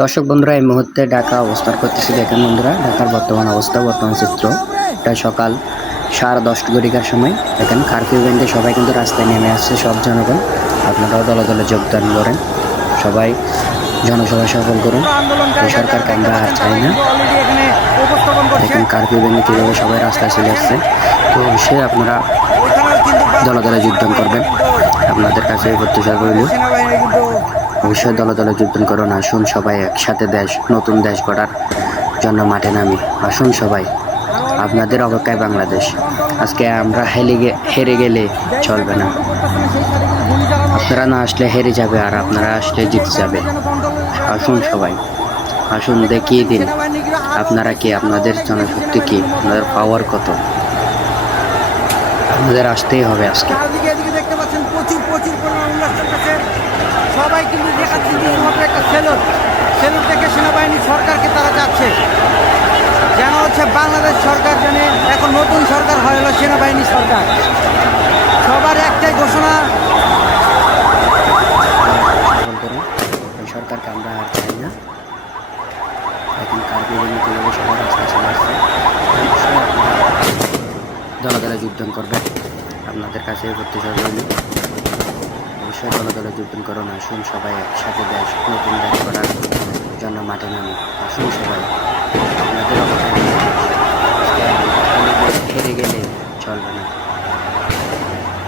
দর্শক বন্ধুরা, এই মুহূর্তে ঢাকা অবস্থান করতেছি। দেখেন বন্ধুরা, ঢাকার বর্তমান অবস্থা, বর্তমান চিত্র। এটা সকাল সাড়ে দশটা ঘটিকার সময়। দেখেন কারফিউ বেঁধে সবাই কিন্তু রাস্তায় নেমে আসছে, সব জনগণ। আপনারাও দলে দলে যোগদান করেন। সবাই জনসভা সফল করুন। সরকারকে আমরা আর চাই না। দেখেন কারফিউ বেঁধে কীভাবে সবাই রাস্তায় চলে আসছে। তো অবশ্যই আপনারা দলে দলে যোগদান করবেন। আপনাদের কাছে প্রত্যাশা রইল। অবশ্যই দলে দলে যোগদান করুন। আসুন সবাই একসাথে দেশ, নতুন দেশ গড়ার জন্য মাঠে নামি। আসুন সবাই। আপনাদের অপেক্ষায় বাংলাদেশ। আজকে আমরা হেলে হেরে গেলে চলবে না। আপনারা না আসলে হেরে যাবে আর আপনারা আসলে জিতে যাবে। আসুন সবাই। আসুন দেখিয়ে দিন আপনারা কি, আপনাদের জনশক্তি কি, আপনাদের পাওয়ার কত? আপনাদের আসতেই হবে আজকে চারদিকে এদিকে দেখতে পাচ্ছেন প্রচুর প্রচুর পরিমাণ উল্লাস চলতেছে সবাই কিন্তু শুধুমাত্র একটা সেলুট সেলুট থেকে সেনাবাহিনী সরকারকে তারা যাচ্ছে। যেন হচ্ছে বাংলাদেশ সরকার যেন এখন নতুন সরকার হয় হলো সেনাবাহিনী সরকার। সবার একটাই ঘোষণা। সরকারকে আমরা আর চাই না। এখন কার্বি কীভাবে সবার আসছে। যোগদান করবেন আপনাদের কাছে এই প্রত্যাশা রইল অবশ্যই দলে দলে যোগদান করুন আসুন সবাই একসাথে দেশ নতুন দেশ করার জন্য মাঠে নামি আসুন সবাই। আপনাদের অবদান হেরে গেলে চলবে না।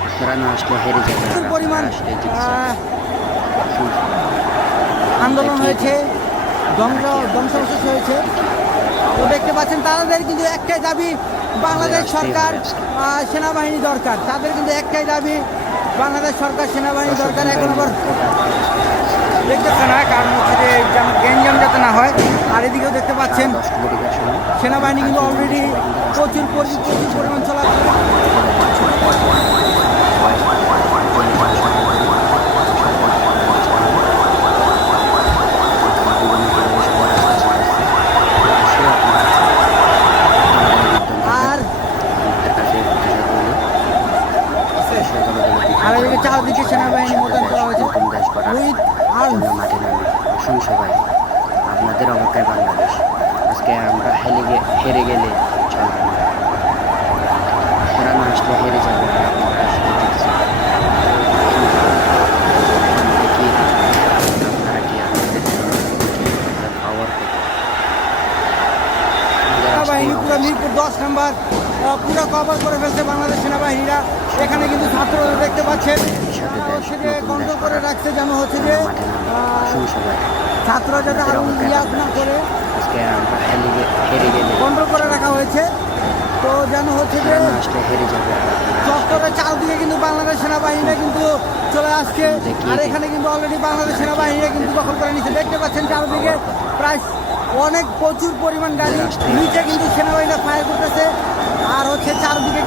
আপনারা না আসলে হেরে যাবে আন্দোলন হয়েছে। ধ্বংস ধ্বংসাবশেষ হয়েছে। তো দেখতে পাচ্ছেন তাদের কিন্তু একটাই দাবি বাংলাদেশ সরকার সেনাবাহিনী দরকার। তাদের কিন্তু একটাই দাবি বাংলাদেশ সরকার সেনাবাহিনী দরকার এখন আবার দেখতেছে না কারণ হচ্ছে যে যেন গ্যাঞ্জাম যাতে না হয় আর এদিকেও দেখতে পাচ্ছেন সেনাবাহিনী কিন্তু অলরেডি প্রচুর পরি- প্রচুর পরিমাণ চলা আর আর এদিকে চারদিকে সেনাবাহিনী মোতায়েন করা হয়েছে। উইথ আর্মস মাঠে নামে আসুন সবাই আপনাদের অপেক্ষায় বাংলাদেশ। আজকে আমরা হেরে গে হেরে গেলে চলবে না। আসলে হেরে যাবে মিরপুর দশ নম্বর। পুরো কভার করে ফেলছে বাংলাদেশ সেনাবাহিনীরা। এখানে কিন্তু ছাত্ররা দেখতে পাচ্ছেন। আহ, হচ্ছে কন্ট্রোল করে রাখছে যেন হচ্ছে যে ছাত্ররা যাতে আমাদের আরও অপেক্ষায় ইয়াদ না করে। কন্ট্রোল করে রাখা হয়েছে। তো যেন হচ্ছে যে চত্বরের চারদিকে কিন্তু বাংলাদেশ সেনাবাহিনীরা কিন্তু চলে আসছে। আর এখানে কিন্তু অলরেডি বাংলাদেশ সেনাবাহিনীরা কিন্তু দখল করে নিচ্ছে দেখতে পাচ্ছেন চারদিকে প্রায় অনেক প্রচুর পরিমাণ গাড়ি। নিচে কিন্তু সেনাবাহিনীরা ফায়ার করতেছে। আর হচ্ছে চারদিকে